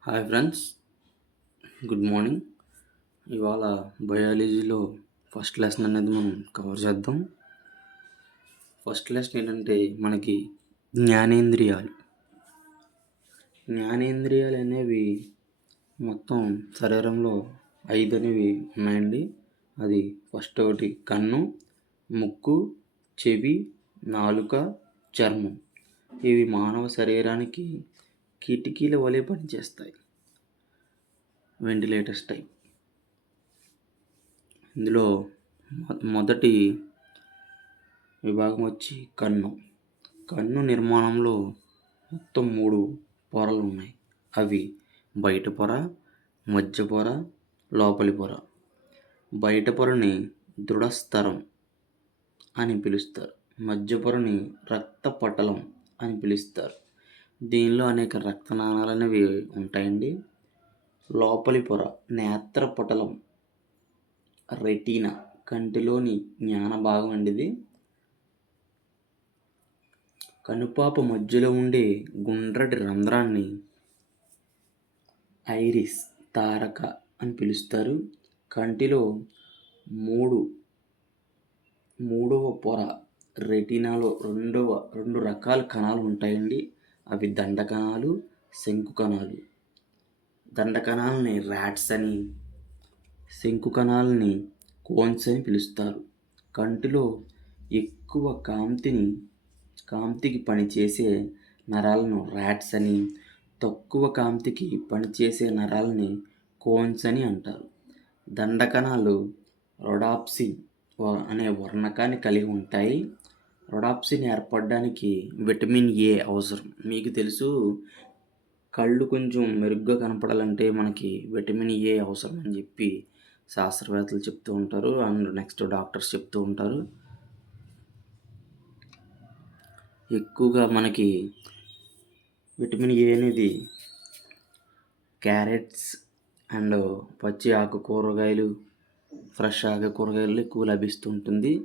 Hi friends good morning ఇవాళ బయాలజీలో first lesson అనేది మనం కవర్ చేద్దాం. ఫస్ట్ లెసన్ ఏంటంటే మనకి జ్ఞానేంద్రియాలు. జ్ఞానేంద్రియాలు అనేవి మొత్తం శరీరంలో ఐదు అనేవి ఉన్నాయండి. అది ఫస్ట్ ఒకటి కన్ను ముక్కు చెవి నాలుక చర్మం. ఇవి మానవ శరీరానికి కిటికీల వలె పనిచేస్తాయి వెంటిలేటర్స్ టైప్. ఇందులో మొదటి విభాగం వచ్చి కన్ను. కన్ను నిర్మాణంలో మొత్తం మూడు పొరలు ఉన్నాయి. అవి బయట పొర మధ్య పొర లోపలి పొర. బయట పొరని దృఢస్థరం అని పిలుస్తారు. మధ్య పొరని రక్త పటలం అని పిలుస్తారు. దీనిలో అనేక రక్తనాళాలు అనేవి ఉంటాయండి. లోపలి పొర నేత్రపటలం రెటీనా కంటిలోని జ్ఞాన భాగం అండి ఇది కనుపాప మధ్యలో ఉండే గుండ్రటి రంధ్రాన్ని ఐరిస్ తారక అని పిలుస్తారు. కంటిలో మూడు మూడవ పొర రెటీనాలో రెండవ రెండు రకాల కణాలు ఉంటాయండి. అవి దండకణాలు శంకు కణాలు. దండకణాలని ర్యాట్స్ అని శంకు కణాలని కోన్స్ అని పిలుస్తారు. కంటిలో ఎక్కువ కాంతిని కాంతికి పనిచేసే నరాలను ర్యాట్స్ అని తక్కువ కాంతికి పనిచేసే నరాలని కోన్స్ అని అంటారు. దండకణాలు రొడాప్సిన్ అనే వర్ణకాన్ని కలిగి ఉంటాయి. రొడాప్సిన్ ఏర్పడడానికి విటమిన్ ఏ అవసరం. మీకు తెలుసు కళ్ళు కొంచెం మెరుగ్గా కనపడాలంటే మనకి విటమిన్ ఏ అవసరం అని చెప్పి శాస్త్రవేత్తలు చెప్తూ ఉంటారు. అండ్ నెక్స్ట్ డాక్టర్స్ చెప్తూ ఉంటారు. ఎక్కువగా మనకి విటమిన్ ఏ అనేది క్యారెట్స్ అండ్ పచ్చి ఆకు కూరగాయలు ఫ్రెష్ ఆకు కూరగాయలు ఎక్కువ లభిస్తుంటుంది.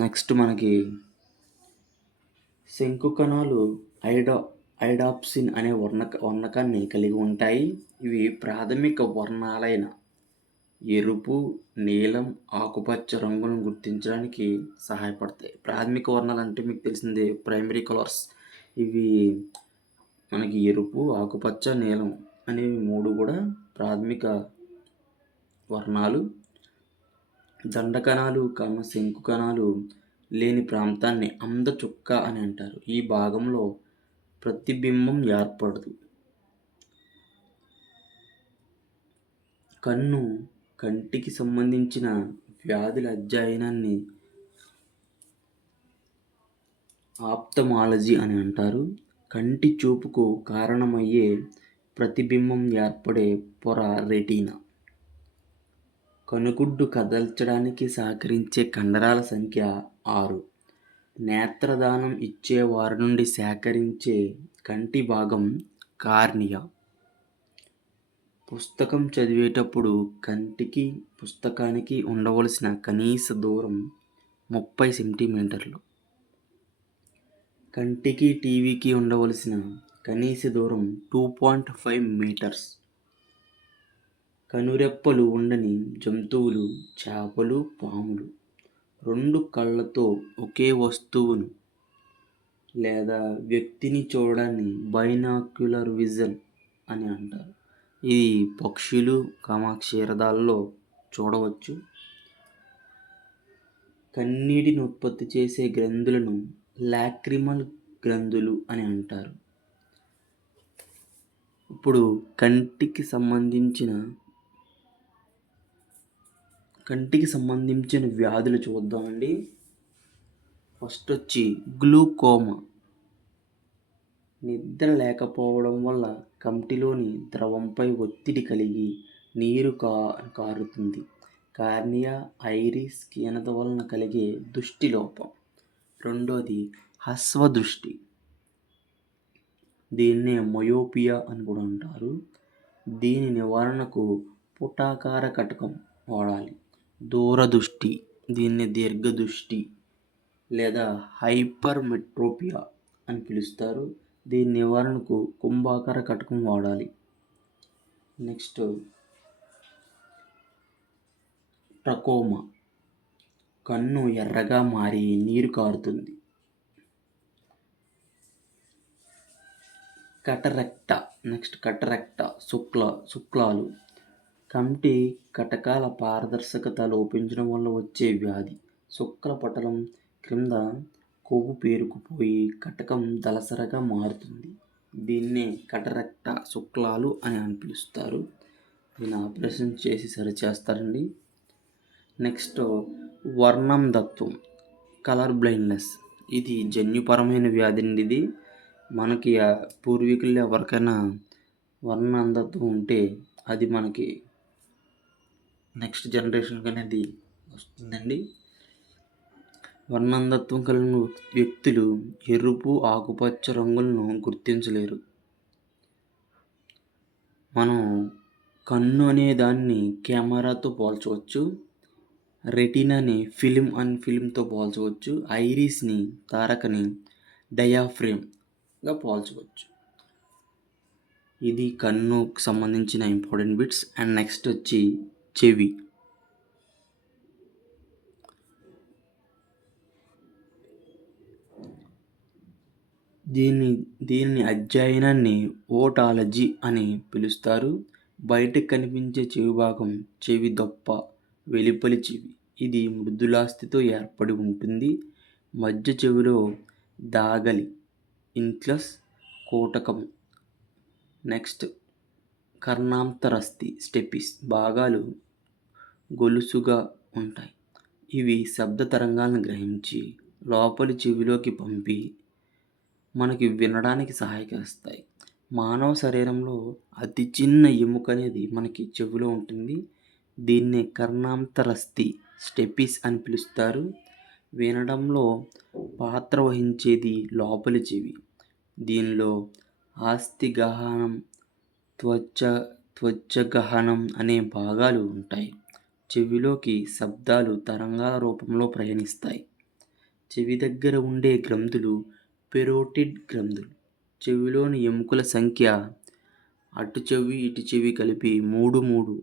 నెక్స్ట్ మనకి శంకు కణాలు ఐడా ఐడాప్సిన్ అనే వర్ణక వర్ణకాన్ని కలిగి ఉంటాయి. ఇవి ప్రాథమిక వర్ణాలైన ఎరుపు నీలం ఆకుపచ్చ రంగులను గుర్తించడానికి సహాయపడతాయి. ప్రాథమిక వర్ణాలు అంటే మీకు తెలిసిందే ప్రైమరీ కలర్స్. ఇవి మనకి ఎరుపు ఆకుపచ్చ నీలం అనేవి మూడు కూడా ప్రాథమిక వర్ణాలు. దండకణాలు కణ శంకు కణాలు లేని ప్రాంతాన్ని అందచుక్క అని అంటారు. ఈ భాగంలో ప్రతిబింబం ఏర్పడదు. కన్ను కంటికి సంబంధించిన వ్యాధుల అధ్యయనాన్ని ఆప్తమాలజీ అని అంటారు. కంటి చూపుకు కారణమయ్యే ప్రతిబింబం ఏర్పడే పొర రెటీనా. కనుగుడ్డు కదల్చడానికి సహకరించే కండరాల సంఖ్య ఆరు. నేత్రదానం ఇచ్చేవారి నుండి సేకరించే కంటి భాగం కార్నియా. పుస్తకం చదివేటప్పుడు కంటికి పుస్తకానికి ఉండవలసిన కనీస దూరం ముప్పై సెంటీమీటర్లు. కంటికి టీవీకి ఉండవలసిన కనీస దూరం టూ పాయింట్ ఫైవ్ మీటర్స్. కనురెప్పలు ఉండని జంతువులు చేపలు పాములు. రెండు కళ్ళతో ఒకే వస్తువును లేదా వ్యక్తిని చూడడాన్ని బైనాక్యులర్ విజన్ అని అంటారు. ఇది పక్షులు కామాక్షీరదాల్లో చూడవచ్చు. కన్నీటిని ఉత్పత్తి చేసే గ్రంథులను లాక్రిమల్ గ్రంథులు అని అంటారు. ఇప్పుడు కంటికి సంబంధించిన కంటికి సంబంధించిన వ్యాధులు చూద్దామండి. ఫస్ట్ వచ్చి గ్లూకోమా. నిద్ర లేకపోవడం వల్ల కంటిలోని ద్రవంపై ఒత్తిడి కలిగి నీరు కా కారుతుంది. కార్నియా ఐరిస్ కీనత వలన కలిగే దృష్టి లోపం. రెండోది హస్వదృష్టి. దీన్నే మయోపియా అని కూడా అంటారు. దీని నివారణకు పుటాకార కటకం వాడాలి. దూరదృష్టి దీన్ని దీర్ఘదృష్టి లేదా హైపర్మెట్రోపియా అని పిలుస్తారు. దీని నివారణకు కుంభాకార కటకం వాడాలి. Next trachoma. కన్ను ఎర్రగా మారి నీరు కారుతుంది. కటరెక్ట. Next cataract. శుక్ల శుక్లాలు. కంటి కటకాల పారదర్శకత లోపించడం వల్ల వచ్చే వ్యాధి. శుక్ల పటలం క్రింద కొవ్వు పేరుకుపోయి కటకం దలసరగా మారుతుంది. దీన్నే కటరెక్ట శుక్లాలు అని అని పిలుస్తారు. దీన్ని ఆపరేషన్ చేసి సరిచేస్తారండి. నెక్స్ట్ వర్ణం దత్వం కలర్ బ్లైండ్నెస్. ఇది జన్యుపరమైన వ్యాధి అండి ఇది. మనకి పూర్వీకులు ఎవరికైనా వర్ణందత్వం ఉంటే అది మనకి నెక్స్ట్ జనరేషన్కి అనేది వస్తుందండి. వర్ణందత్వం కలిగిన వ్యక్తులు ఎరుపు ఆకుపచ్చ రంగులను గుర్తించలేరు. మనం కన్ను అనే దాన్ని కెమెరాతో పోల్చవచ్చు రెటీనాని ఫిలిం అండ్ ఫిలింతో పోల్చవచ్చు ఐరిస్ని తారకని డయాఫ్రేమ్గా పోల్చవచ్చు. ఇది కన్నుకు సంబంధించిన ఇంపార్టెంట్ బిట్స్. అండ్ నెక్స్ట్ వచ్చి చెవి దీన్ని దీని అధ్యయనాన్ని ఓటాలజీ అని పిలుస్తారు. బయటకు కనిపించే చెవి భాగం చెవి దొప్ప వెలుపలి చెవి. ఇది మృదులాస్థితో ఏర్పడి ఉంటుంది. మధ్య చెవిలో దాగలి ఇంట్లస్ కోటకం. Next కర్ణాంతరస్థి stapes. భాగాలు గొలుసుగా ఉంటాయి. ఇవి శబ్ద తరంగాలను గ్రహించి లోపలి చెవిలోకి పంపి మనకి వినడానికి సహాయకరిస్తాయి మానవ శరీరంలో అతి చిన్న ఎముక అనేది మనకి చెవిలో ఉంటుంది. దీన్నే కర్ణాంతరస్థి స్టెపిస్ అని పిలుస్తారు. వినడంలో పాత్ర వహించేది లోపలి చెవి. దీనిలో ఆస్తి గహనం త్వచ త్వచ గహనం అనే భాగాలు ఉంటాయి. చెవిలోకి శబ్దాలు తరంగాల రూపంలో ప్రయాణిస్తాయి. చెవి దగ్గర ఉండే గ్రంథులు పెరోటిడ్ గ్రంథులు. చెవిలోని ఎముకల సంఖ్య అటు చెవి ఇటు చెవి కలిపి మూడు మూడు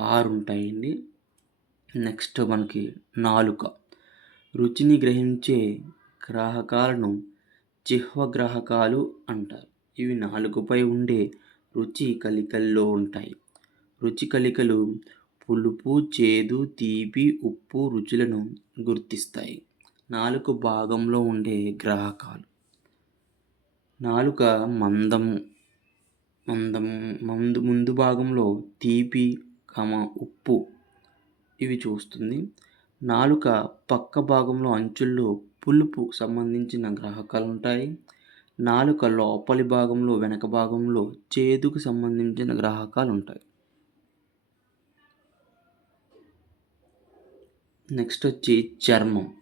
ఆరు ఉంటాయండి. నెక్స్ట్ మనకి నాలుక. రుచిని గ్రహించే గ్రాహకాలను జిహ్వగ్రాహకాలు అంటారు. ఇవి నాలుగుపై ఉండే రుచి కలికల్లో ఉంటాయి. రుచి కలికలు పులుపు చేదు తీపి ఉప్పు రుచులను గుర్తిస్తాయి. నాలుగు భాగంలో ఉండే గ్రాహకాలు. నాలుక మందం మందం మందు ముందు భాగంలో తీపి కమ ఉప్పు ఇవి చూస్తుంది. నాలుక పక్క భాగంలో అంచుల్లో పులుపు సంబంధించిన గ్రాహకాలు ఉంటాయి నాలుక లోపలి భాగంలో వెనక భాగంలో చేదుకు సంబంధించిన గ్రాహకాలు ఉంటాయి నెక్స్ట్ వచ్చి చర్మం.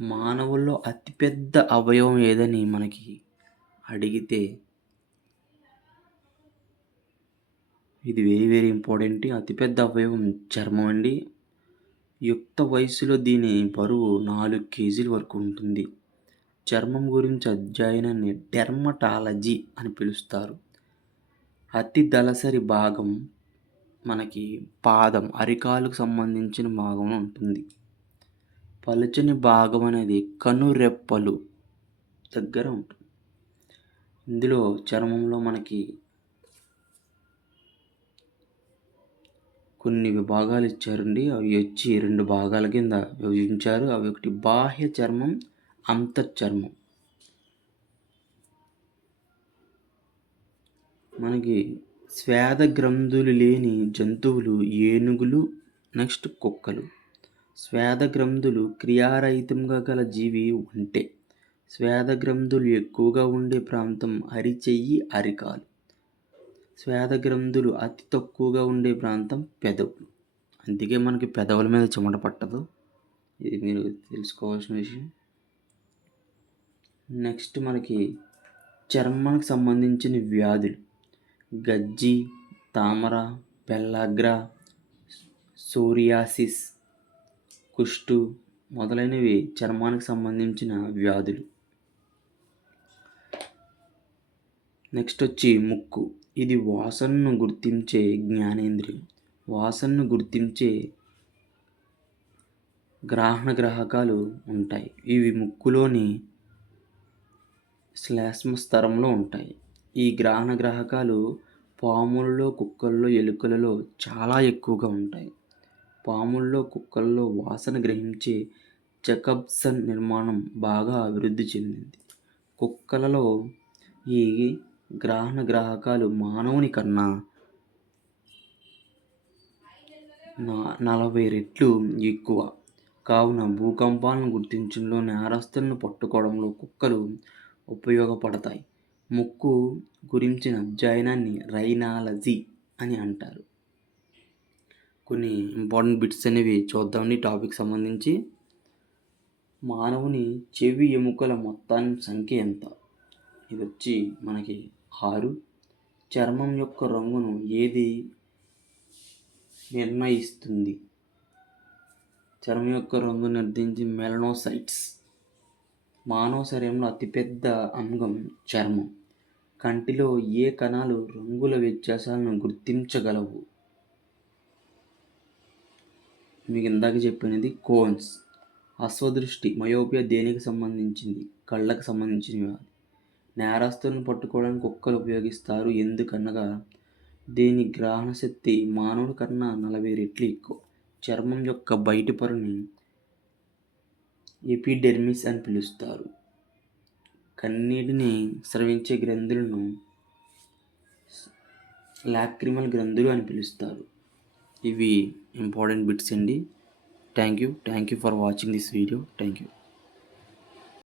మానవుల్లో అతిపెద్ద అవయవం ఏదని మనకి అడిగితే ఇది వెరీ వెరీ ఇంపార్టెంట్. అతిపెద్ద అవయవం చర్మం అండి. యుక్త వయసులో దీని బరువు నాలుగు కేజీల వరకు ఉంటుంది. చర్మం గురించి అధ్యయనాన్ని డెర్మటాలజీ అని పిలుస్తారు. అతి దళసరి భాగం మనకి పాదం అరికాలకు సంబంధించిన భాగం ఉంటుంది. పలుచని భాగం అనేది కనురెప్పలు దగ్గర ఉంటుంది. ఇందులో చర్మంలో మనకి కొన్ని విభాగాలు ఇచ్చారండి. అవి వచ్చి రెండు భాగాల కింద విభజించారు. అవి ఒకటి బాహ్య చర్మం అంతఃచర్మం. మనకి స్వేద గ్రంథులు లేని జంతువులు ఏనుగులు నెక్స్ట్ కుక్కలు. స్వేద గ్రంథులు క్రియారహితంగా గల జీవి ఉంటే స్వేద గ్రంథులు ఎక్కువగా ఉండే ప్రాంతం అరిచెయ్యి అరికాలు. స్వేద గ్రంథులు అతి తక్కువగా ఉండే ప్రాంతం పెదవులు. అందుకే మనకి పెదవుల మీద చెమట పట్టదు. ఇది మీరు తెలుసుకోవాల్సిన విషయం. నెక్స్ట్ మనకి చర్మానికి సంబంధించిన వ్యాధులు. గజ్జి తామర పెల్లాగ్ర సోరియాసిస్ కుష్టు మొదలైనవి చర్మానికి సంబంధించిన వ్యాధులు. నెక్స్ట్ వచ్చి ముక్కు. ఇది వాసనను గుర్తించే జ్ఞానేంద్రియం. వాసనను గుర్తించే గ్రాహణ గ్రాహకాలు ఉంటాయి. ఇవి ముక్కులోని శ్లేష్మ స్థరంలో ఉంటాయి. ఈ గ్రాహణ గ్రాహకాలు పాములలో కుక్కల్లో ఎలుకలలో చాలా ఎక్కువగా ఉంటాయి. పాముల్లో కుక్కల్లో వాసన గ్రహించే జకబ్సన్ నిర్మాణం బాగా అభివృద్ధి చెందింది. కుక్కలలో ఈ గ్రాహణ గ్రాహకాలు మానవుని కన్నా నా- నలభై రెట్లు ఎక్కువ. కావున భూకంపాలను గుర్తించడంలో నేరస్తులను పట్టుకోవడంలో కుక్కలు ఉపయోగపడతాయి. ముక్కు గురించిన అధ్యయనాన్ని రైనాలజీ అని అంటారు. కొన్ని ఇంపార్టెంట్ బిట్స్ అనేవి చూద్దామని టాపిక్ సంబంధించి మానవుని చెవి ఎముకల మొత్తాన్ని సంఖ్య ఎంత? ఇది వచ్చి మనకి ఆరు. చర్మం యొక్క రంగును ఏది నిర్ణయిస్తుంది? చర్మం యొక్క రంగు నిర్ణయించి మెలనోసైట్స్. మానవ శరీరంలో అతిపెద్ద అంగం చర్మం. కంటిలో ఏ కణాలు రంగుల వ్యత్యాసాలను గుర్తించగలవు? మీకు ఇందాక చెప్పినది కోన్స్. అశ్వదృష్టి మయోపియా దేనికి సంబంధించింది? కళ్ళకు సంబంధించినవి నేరస్తులను పట్టుకోవడానికి కుక్కలు ఉపయోగిస్తారు. ఎందుకనగా దీని గ్రహణ శక్తి మానవుడి కన్నా నలభై రెట్లు ఎక్కువ. చర్మం యొక్క బయటి పొరని ఎపిడెర్మిస్ అని పిలుస్తారు. కన్నీటిని స్రవించే గ్రంథులను లాక్రిమల్ గ్రంథులు అని పిలుస్తారు. ఇవి ఇంపార్టెంట్ బిట్స్ అండి. Thank you thank you for watching this video. Thank you